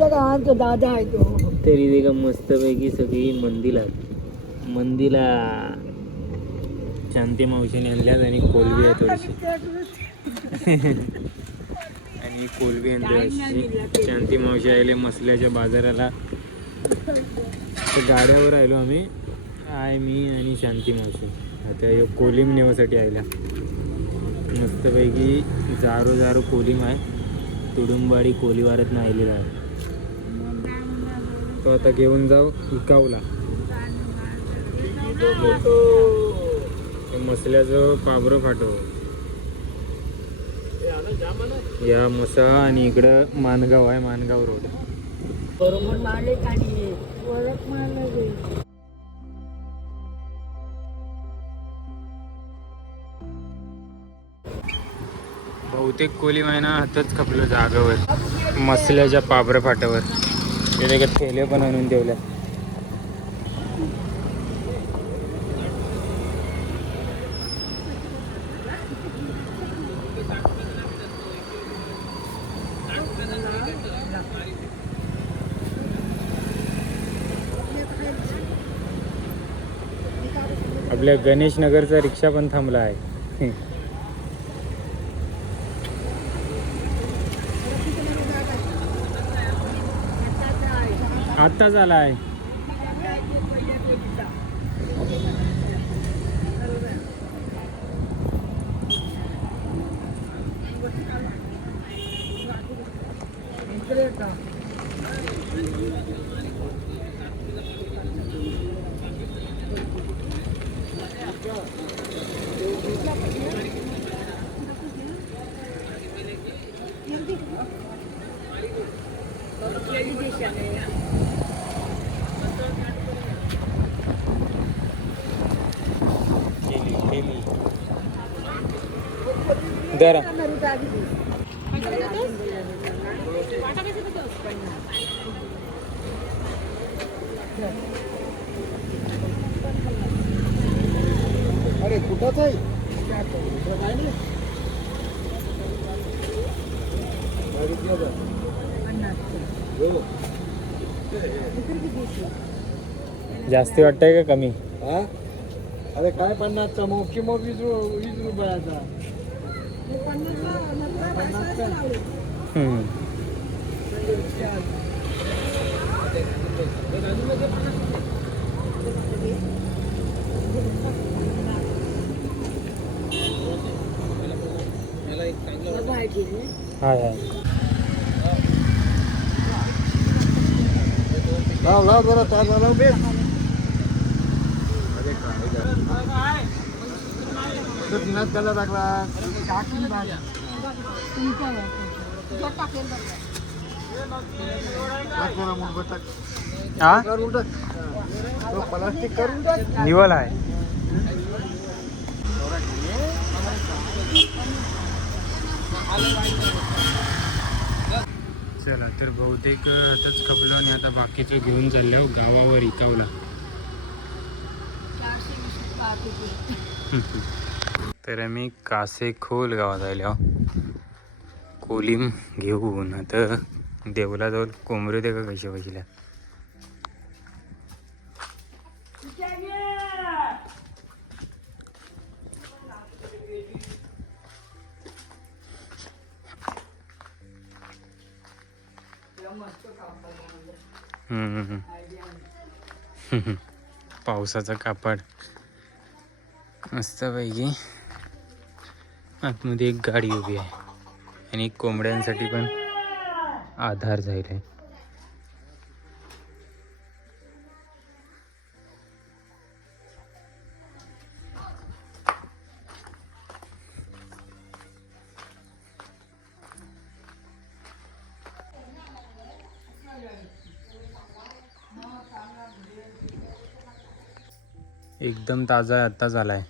आमच्या गावात दादा आहे तो. तरी ते का मस्तपैकी सगळी मंदीला शांती मावशीने आणल्यात आणि कोलबी आहे थोडीशी आणि कोलबी आणली. शांती मावशी आले मसल्याच्या बाजाराला. गाड्यावर राहिलो आम्ही, मी आणि शांती मावशी. आता कोलिम नेवासाठी आयला. मस्तपैकी जारो कोलिम आहे. तुडुंबाडी कोलीवारत नाही आलेला आहे तो. आता घेऊन जाऊ इकावला. मसल्याचं पाबरं फाटव या मसा. आणि इकडं मानगाव आहे, मानगाव रोड. बरोबर मारले आणि वरच मारलं. बहुतेक कोली महिना हातच खपलं जागावर मसल्याच्या पाबरं फाटावर. ते ठेले पण आणून ठेवल्या. आपल्या गणेश नगरचा रिक्षा पण थांबला आहे. आत्ताच आला आहे. दरा अरे कुठंच आहे जास्ती वाटतंय का कमी? हा? अरे काय 50चा मग कि मग 20 रुपयाचा. हाय हाय. लाव बरं ताजा लाव बे. दिनात त्याला टाकला प्लास्टिक करून टाक. निवल आहे. चला तर बहुतेक हातच खपलं आणि आता बाकीचं घेऊन चालल्या गावावर इकावला. तर आम्ही कासेखोल गावात आलो. कोलिम घेऊन आता देवलाजवळ कोंबरे ते का कशा बसल्या. पावसाचं कापड मस्तपैकी. आतमध्ये एक गाडी उभी आहे आणि कोंबड्यांसाठी पण आधार जाईल आहे. एकदम ताजा आत्ता झालाय.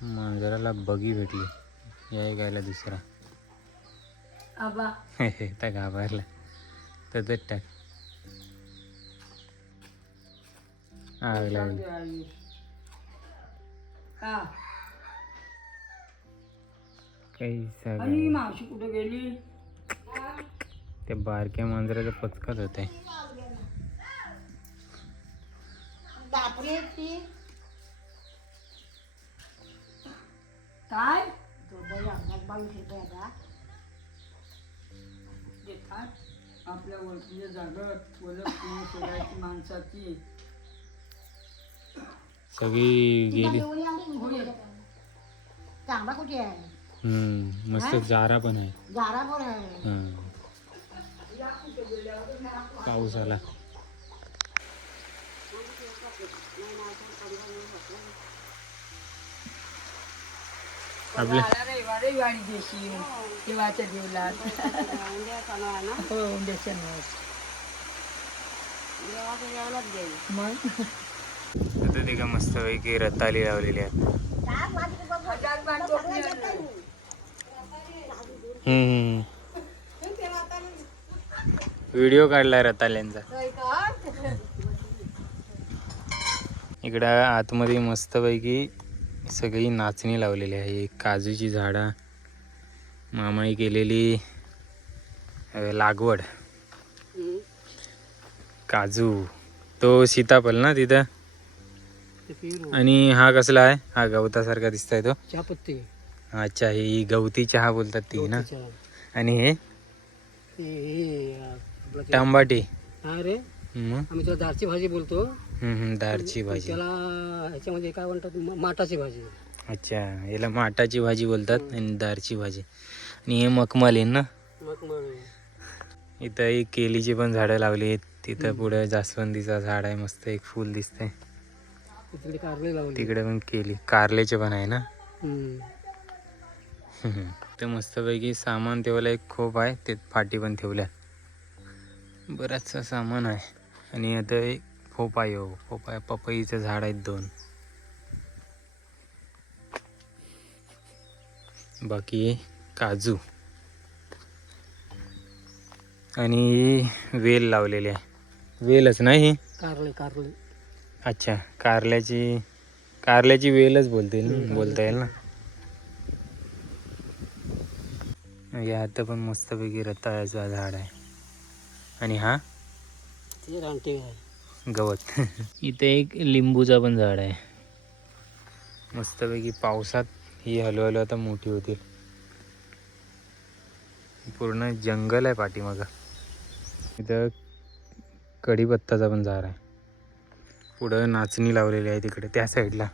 मांजराला बगी भेटली या गायला दुसरा. त्या घाबरला तर टाक. आग लागली. काही मावशी कुठे गेली? त्या बारक्या मांजराचा पचकाच होत आहे. काय देतात आपल्या ओळखीच्या जागत ओळख सोडायची माणसाची. सगळी गेली. चांगला कुठे आहे? मस्त जारा पण आहे. जारा पण आहे. पाऊस आला. आपल्या रविवारी देशी देवाच्या देवलात हो उंड्याच्या मग आता ते का मस्त पैकी रताळी लावलेली आहेत. व्हिडिओ काढलाय रताळ्यांचा. इकडं आतमध्ये मस्त पैकी सगळी नाचणी लावलेली आहे. काजूची झाडा मामाई केलेली लागवड. काजू तो सीताफळ ना तिथं. आणि हा कसला आहे? हा गवतासारखा दिसतोय तो चहापत्ती. अच्छा ही गवती चहा बोलतात ती ना. आणि हे टमाटे. अरे मग आम्ही त्याला दारची भाजी बोलतो. दारची भाजी. त्याला ह्याच्यामध्ये काय म्हणतात माटाची भाजी. अच्छा याला माटाची भाजी बोलतात आणि दारची भाजी. आणि हे मखमलीन ना. इथं एक केलीची पण झाडं लावली आहेत. तिथं पुढे जास्वंदीचं झाड आहे. मस्त एक फूल दिसतंय. तिकडे कारले लावले. तिकडे पण केली. कारल्याचे पण आहे ना. तर मस्तपैकी सामान ठेवलं. एक खोप आहे ते फाटी पण ठेवल्या. बराचसा सामान आहे. आणि आता एक फोपाय फोपाय पपईचं झाड आहेत 2. बाकी काजू आणि वेल लावलेली आहे. वेलच नाही कारले कारले. अच्छा कारल्याची वेलच बोलता येईल ना. या आता पण मस्तपैकी रताळ्याचं झाड आहे. आणि हा ते रानटी आहे गवत. इथे एक लिंबूचा पण झाड आहे. मस्तपैकी पावसात ही हळूहळू आता मोठी होतील. पूर्ण जंगल आहे पाठीमागं. इथं कढीपत्ताचा पण झाड आहे. पुढं नाचणी लावलेली आहे तिकडे त्या साईडला.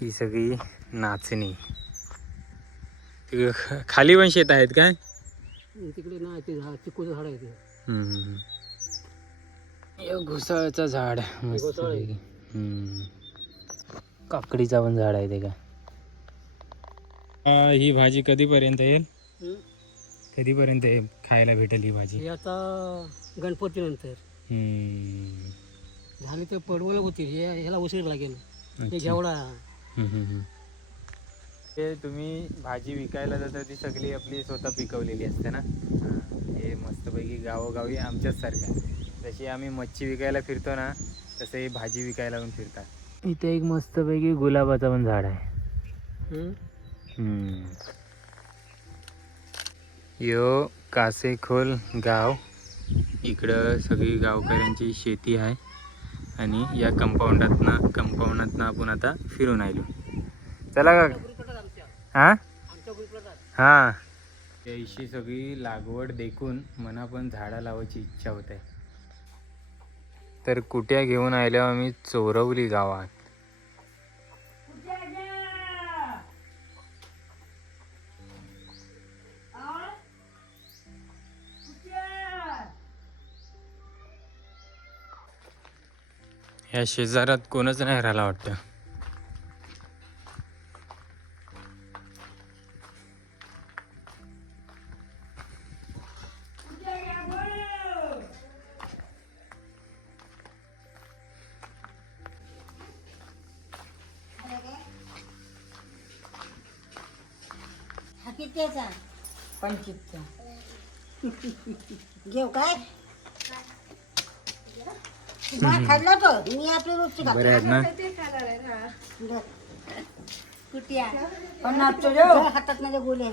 ही सगळी नाचणी. तिकडे खाली पण शेत आहेत काय? तिकडे ना ते झाड चिकूचं झाड आहे ते. घुसाळचं झाड मस्त. काकडीचा पण झाड आहे ते का. ही भाजी कधीपर्यंत येईल? कधीपर्यंत खायला भेटेल ही भाजी? हे आता गणपती नंतर झाली तर पडवळ होतील. ह्याला उशीर लागेल. हे जेवढा ते तुम्ही भाजी विकायला जाता ती सगळी आपली स्वतः पिकवलेली असते ना. हे मस्तपैकी गावोगावी आमच्याच सारखं. जशी आम्ही मच्छी विकायला फिरतो ना तसं हे भाजी विकायला पण फिरतात. इथे एक मस्तपैकी गुलाबाचं पण झाड आहे. यो कासेखोल गाव. इकडं सगळी गावकऱ्यांची शेती आहे. आणि या कंपाऊंडातनं आपण आता फिरून आलो. चला का. हां याशी सगळी लागवड देखून मना पण झाडं लावायची इच्छा होत आहे. तर कुट्या घेऊन आल्यावर आम्ही चोरवली गावात. या शेजारात कोणच नाही राहिला वाटतं. कितीचा? 25चा. घेऊ काय? खाल्ला तो मी आपली रोजची बरे आहेत ना. कुट्या 50चं देऊ हातात मध्ये गोले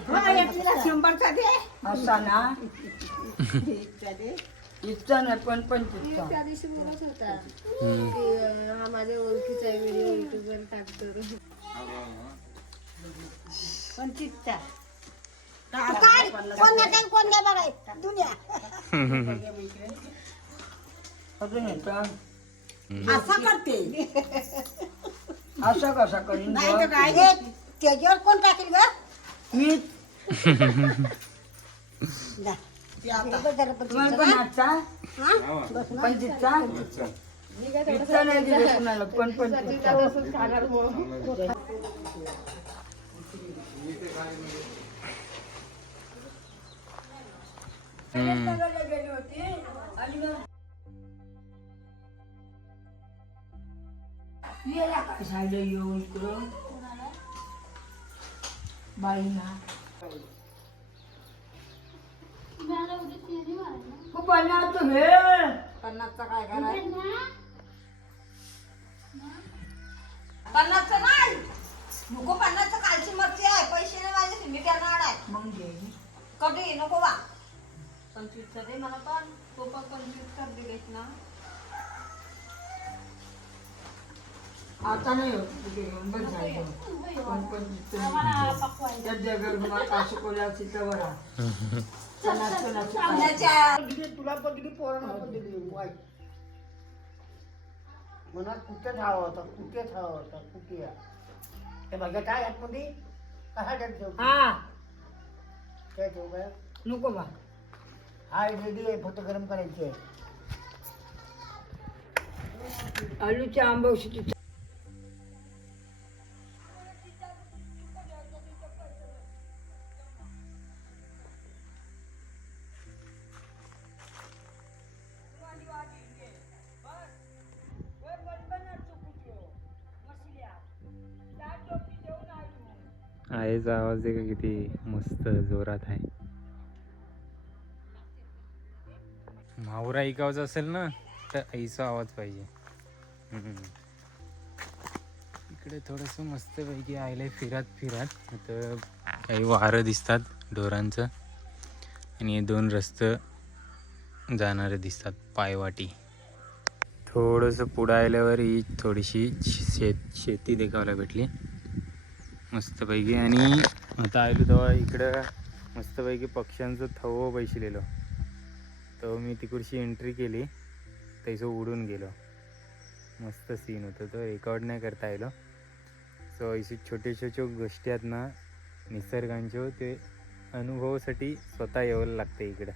शंभरचा दे असा ना इतका नाही पण 25चा त्या दिवशी बोलत होता हम्म. की हा माझ्या ओळखीचा व्हिडिओ युट्यूबवर टाकतो 25चा काय कोण नाही कोण नाही बघाय दुनिया अजून येतं असा करते असं कसं करीन नाही तर गं? काय त्याच्यावर कोण टाकेल ग मी जा. हे बघ जरा तुम्हाला 25चा पण आजचा हा? 25चा इतका नाही दिलं कुणाला पण 25चा खाणार मग गेली होती आणि मग येला काय सायला येऊ इकडं बाईना खूप पाण्याचं भेळ 50चा काय करायचं 50चं नाही नको 50चं कालची मच्छी आहे पैसे नाही माझे सिंधी करणार आहे मग घे कधी नको बा 25चं दे मला पण तो पण 25 कर दिलेस ना आता नाही होत तिथे घेऊन बस जायचं पण त्यात जगल मग काशी कोल्या तिथं बरा तुला पण दिली पोरांना पण दिली वाईट मनात कुठेच हवा होता कुठेच हवा होता कुठे हे बघा काय आतमध्ये कसा ठेवतो हा काय ठेवू काय नको बा हा रेडी आहे फक्त गरम करायची आहे आलूच्या आंबवशीची आईचा आवाज आहे का किती मस्त जोरात आहे. माहुरा ऐकावचा असेल ना तर आईचा आवाज पाहिजे. इकडे थोडंसं मस्तपैकी आयला फिरत आता काही वारं दिसतात ढोरांचं आणि हे 2 रस्ते जाणारे दिसतात पायवाटी. थोडंसं पुढं आल्यावर ही थोडीशी शेती देखायला भेटली मस्तपैकी. आणि आता आलो तेव्हा इकडं मस्तपैकी पक्ष्यांचं थव बैसलेलो तेव्हा मी तिकडची एंट्री केली तसं उडून गेलो. मस्त सीन होतं तो रेकॉर्ड नाही करता आलो. सो अशी छोट्या गोष्टी आहेत ना निसर्गांच्या ते अनुभवासाठी स्वतः यावं लागतं इकडं.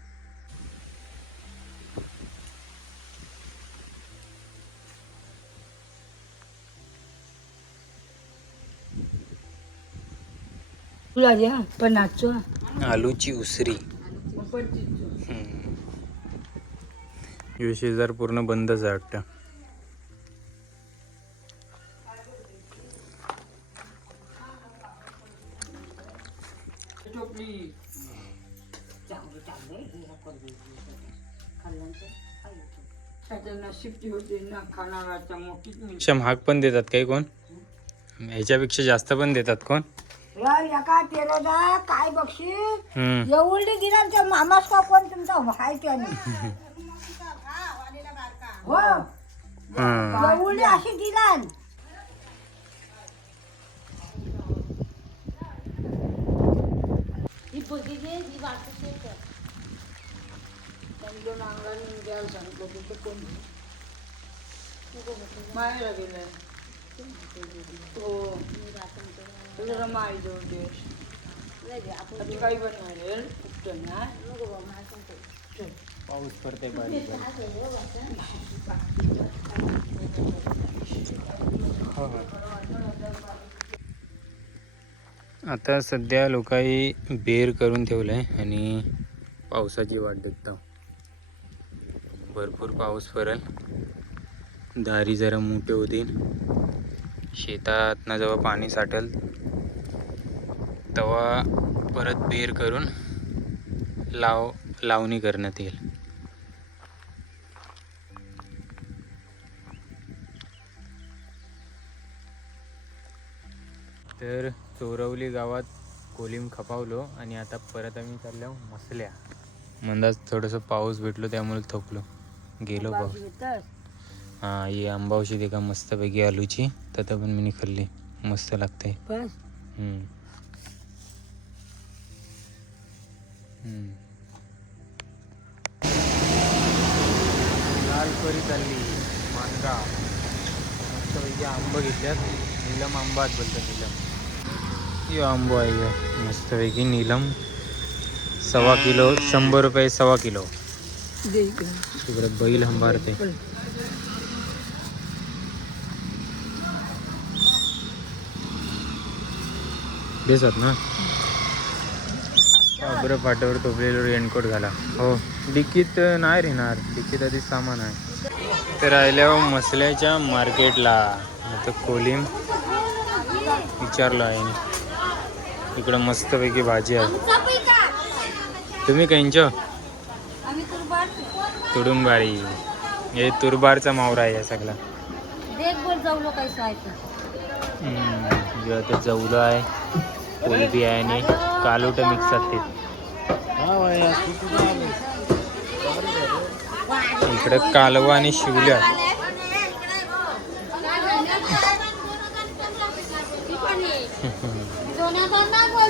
तुला द्या 50चं आलूची उसरी. 25चं हे शेजार पूर्ण बंदच आहे वाटतं. टोपली त्याच्या नशीबची होती ना खाणाराच्या मोठीच मी महाग पण देतात काही कोण ह्याच्यापेक्षा जास्त पण देतात कोण. एका तेलाला काय बक्षीस हम्म. एवढी दिला त्या मामास का कोण तुमचा भाई त्याने हो हा. एवढी अशी दिला ही बघी घे ही वाटते दोन अंगाने द्यायला सांगितलं तिथं कोण मायला गेलंय हो तुला माय जवळ देश आता काही पण नाही कुठं ना पाऊस पडते बारीक आता सध्या लोकांनी बेर करून ठेवलंय आणि पावसाची वाट बघतो. भरपूर पाऊस पडेल दारी जरा मोठे होतील शेतातनं जेव्हा पाणी साठेल तेव्हा परत बेर करून लावणी करण्यात येईल. तर चोरवली गावात कोलिम खपावलो आणि आता परत आम्ही चाललो मसल्या. मंदाच थोडंसं पाऊस भेटलो त्यामुळे थकलो गेलो पाऊस. हां ही आंबावशी देखा मस्तपैकी आलूची तथा पण मी खाल्ली मस्त लागते. लाल परी चालली मानगा मस्तपैकी आंबं घेतल्यात. नीलम आंबाच बोलतात नीलम. यो आंबो आहे यो मस्तपैकी नीलम 1.25 किलो 100 रुपये 1.25 किलो. तिकडे बैल हंबारते. बेसात ना बरं फाट्यावर टोपलेलं रेनकोट घाला. हो डिक्कीत नाही रेणार डिक्कीत आधीच सामान आहे. तर राहिल्यावर मसल्याच्या मार्केटला आता कोलिम विचारलं आहे. इकडं मस्तपैकी भाजी आहे. तुम्ही काहींच तुडुंबारी हे तुरबारचा मावरा आहे सगळा. आता जवलं आहे कोलबी आहे आणि कालोट मिक्स असते. इकडे कालवा आणि शिवल्या.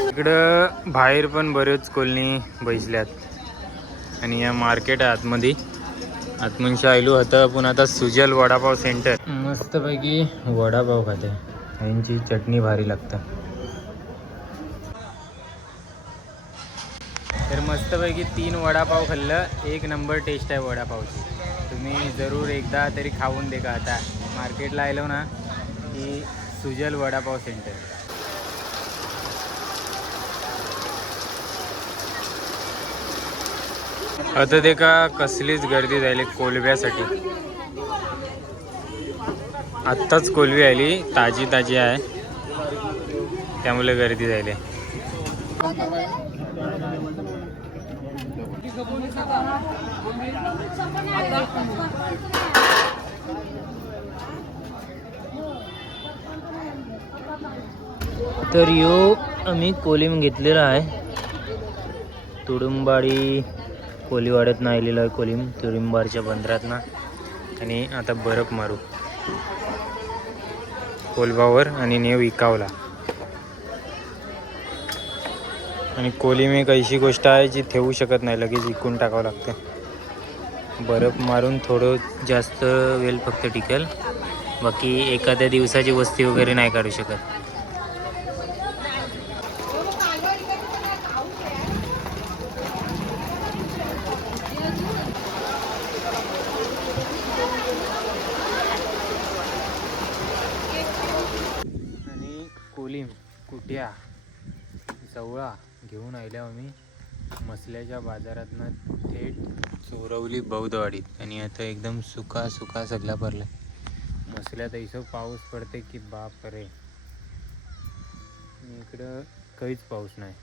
इकडं बाहेर पण बरेच कोलनी बैसल्यात आणि या मार्केट आहे आतमध्ये. आतमध्ये आयलो होतं पण आता सुजल वडापाव सेंटर मस्तपैकी वडापाव खाते. यांची चटणी भारी लागतं. तर मस्तपैकी 3 वडापाव खाल्लं. 1 नंबर टेस्ट आहे वडापावची. तुम्ही जरूर एकदा तरी खाऊन देखा. आता मार्केटला आलो ना की सुजल वडापाव सेंटर. आता ते का कसलीच गर्दी झाली कोलब्यासाठी. आत्ताच कोलबी आली ताजी ताजी आहे त्यामुळे गर्दी झाली. तर यो आम्ही कोलिम घेतलेला आहे. तुडुंबाडी कोलीवाड्यात ना आलेला आहे कोलिम तुडुंबाडच्या बंदरात ना. आणि आता बर्फ मारू कोलबावर आणि नेव विकावला. आणि कोलिम एक अशी गोष्ट आहे जी ठेवू शकत नाही लगेच विकून टाकावं लागते. बर्फ मारून थोडं जास्त वेळ फक्त टिकेल बाकी एखाद्या दिवसाची वस्ती वगैरे नाही काढू शकत. आणि कोलिम कुट्या जवळा घेऊन आल्यावर आम्ही मसल्याच्या बाजारातनं थेट चोरवली बौद्धवाडीत. आणि आता एकदम सुका सुका सगळा भरला. मसल्यात ऐसं पाऊस पडते की बाप रे. इकडं काहीच पाऊस नाही.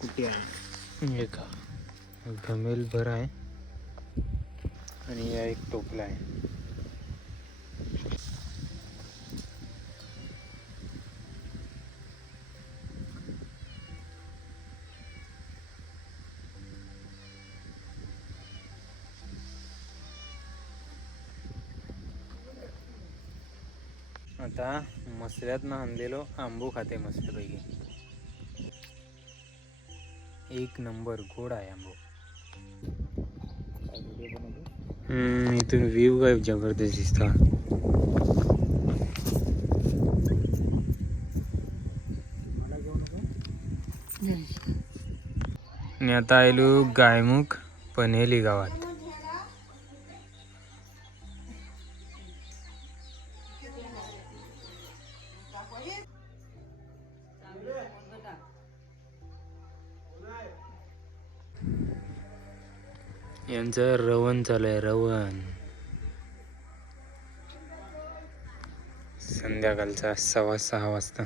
कुठे आहे हे का घमेल भर आहे आणि या एक टोपला आहे. आता मसल्यातनं आणलेलो आंबो खाते मस्तपैकी. 1 नंबर गोड आहे आंबो. इथून व्ह्यू काय जबरदस्त दिसतो. आणि आता आलो गायमुख पनहेली गावात. यांचं रवण चालू आहे रवण. संध्याकाळचा 6:15 वाजता.